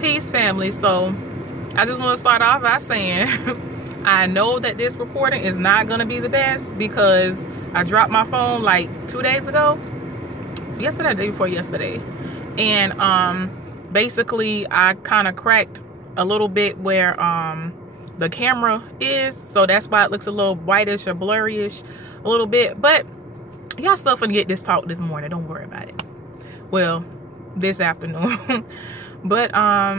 Peace, family. So I just want to start off by saying I know that this recording is not going to be the best because I dropped my phone like 2 days ago. Yesterday, the day before yesterday. And basically I kind of cracked a little bit where the camera is. So that's why it looks a little whitish or blurryish a little bit. But y'all still finna get this talk this morning. Don't worry about it. Well, this afternoon. But I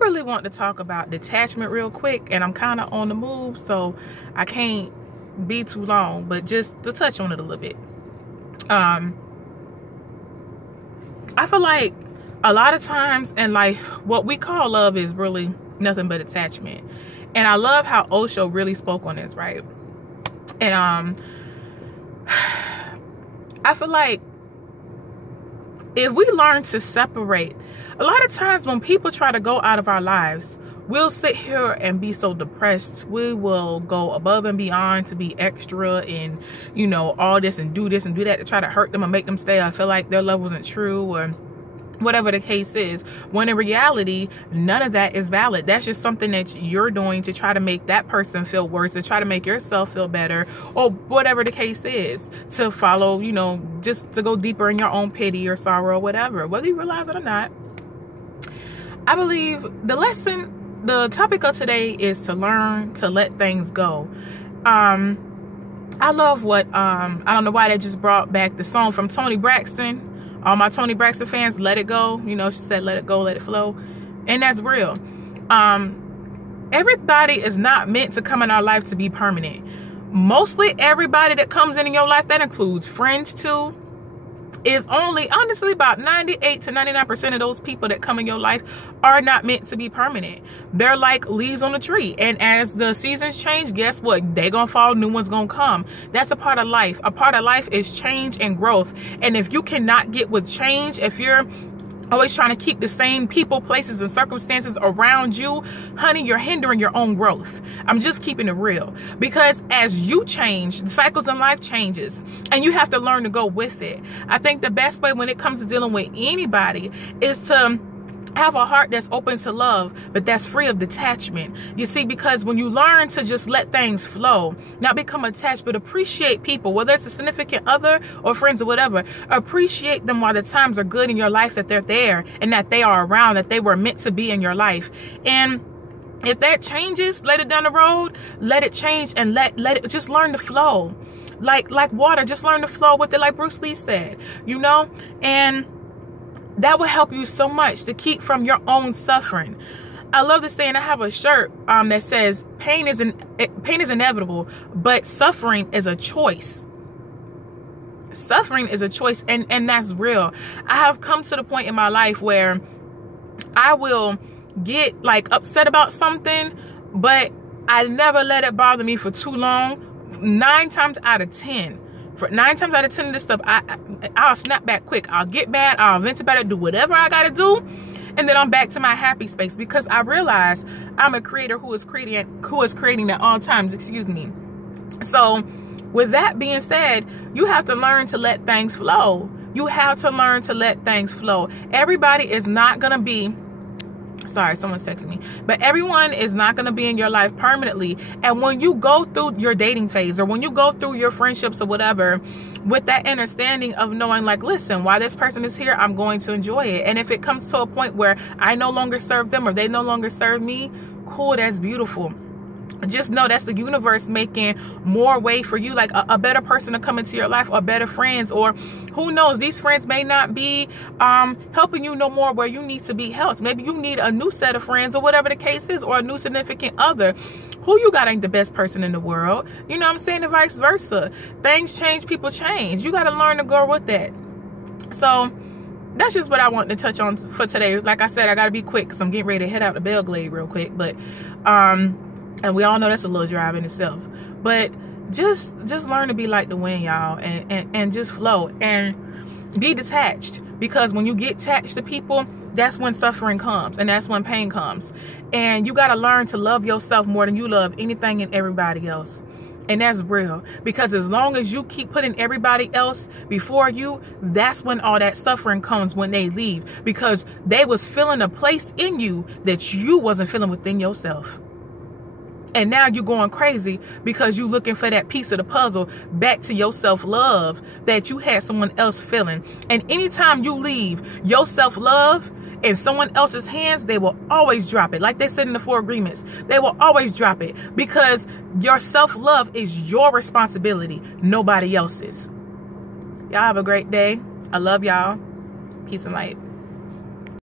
really want to talk about detachment real quick, and I'm kind of on the move, so I can't be too long, but just to touch on it a little bit. I feel like a lot of times in life, what we call love is really nothing but attachment. And I love how Osho really spoke on this, right? And I feel like if we learn to separate, a lot of times when people try to go out of our lives, we'll sit here and be so depressed. We will go above and beyond to be extra and, you know, all this and do that to try to hurt them and make them stay. I feel like their love wasn't true or whatever the case is, when in reality, none of that is valid. That's just something that you're doing to try to make that person feel worse, to try to make yourself feel better, or whatever the case is, to follow, you know, just to go deeper in your own pity or sorrow or whatever, whether you realize it or not. I believe the topic of today is to learn to let things go. I love what, I don't know why that just brought back the song from Toni Braxton. All my Toni Braxton fans, let it go. You know, she said, let it go, let it flow. And that's real. Everybody is not meant to come in our life to be permanent. Mostly everybody that comes in your life, that includes friends too, is only, honestly, about 98 to 99% of those people that come in your life are not meant to be permanent. They're like leaves on a tree. And as the seasons change, guess what? They gonna fall, new ones gonna come. That's a part of life. A part of life is change and growth. And if you cannot get with change, if you're always trying to keep the same people, places, and circumstances around you, honey, you're hindering your own growth. I'm just keeping it real. Because as you change, the cycles in life changes. And you have to learn to go with it. I think the best way when it comes to dealing with anybody is to have a heart that's open to love, but that's free of detachment. You see, because when you learn to just let things flow, not become attached, but appreciate people, whether it's a significant other or friends or whatever, appreciate them while the times are good in your life, that they're there and that they are around, that they were meant to be in your life. And if that changes later down the road, let it change and let it just learn to flow. Like water, just learn to flow with it, like Bruce Lee said, you know? And that will help you so much to keep from your own suffering. I love this saying. I have a shirt that says pain is inevitable, but suffering is a choice. Suffering is a choice, and that's real. I have come to the point in my life where I will get like upset about something, but I never let it bother me for too long. 9 times out of 10 of this stuff, I'll snap back quick. I'll get mad, I'll vent about it, do whatever I gotta do, and then I'm back to my happy space, because I realize I'm a creator who is creating at all times, excuse me. So with that being said, you have to learn to let things flow. You have to learn to let things flow. Everybody is not gonna be, sorry, someone's texting me, but everyone is not going to be in your life permanently. And when you go through your dating phase, or when you go through your friendships or whatever, with that understanding of knowing, like, listen, while this person is here, I'm going to enjoy it. And if it comes to a point where I no longer serve them or they no longer serve me, cool, that's beautiful. Just know that's the universe making more way for you, like a better person to come into your life, or better friends, or who knows, these friends may not be helping you no more where you need to be helped. Maybe you need a new set of friends, or whatever the case is, or a new significant other. Who you got ain't the best person in the world. You know what I'm saying? And vice versa. Things change, people change. You got to learn to go with that. So that's just what I want to touch on for today. Like I said, I got to be quick because I'm getting ready to head out to Belglade real quick. But and we all know that's a little drive in itself. But just learn to be like the wind, y'all, and just flow and be detached. Because when you get attached to people, that's when suffering comes, and that's when pain comes. And you got to learn to love yourself more than you love anything and everybody else. And that's real, because as long as you keep putting everybody else before you, that's when all that suffering comes, when they leave, because they was feeling a place in you that you wasn't feeling within yourself. And now you're going crazy because you're looking for that piece of the puzzle back to your self-love that you had someone else feeling. And anytime you leave your self-love in someone else's hands, they will always drop it. Like they said in the 4 agreements, they will always drop it, because your self-love is your responsibility, nobody else's. Y'all have a great day. I love y'all. Peace and light.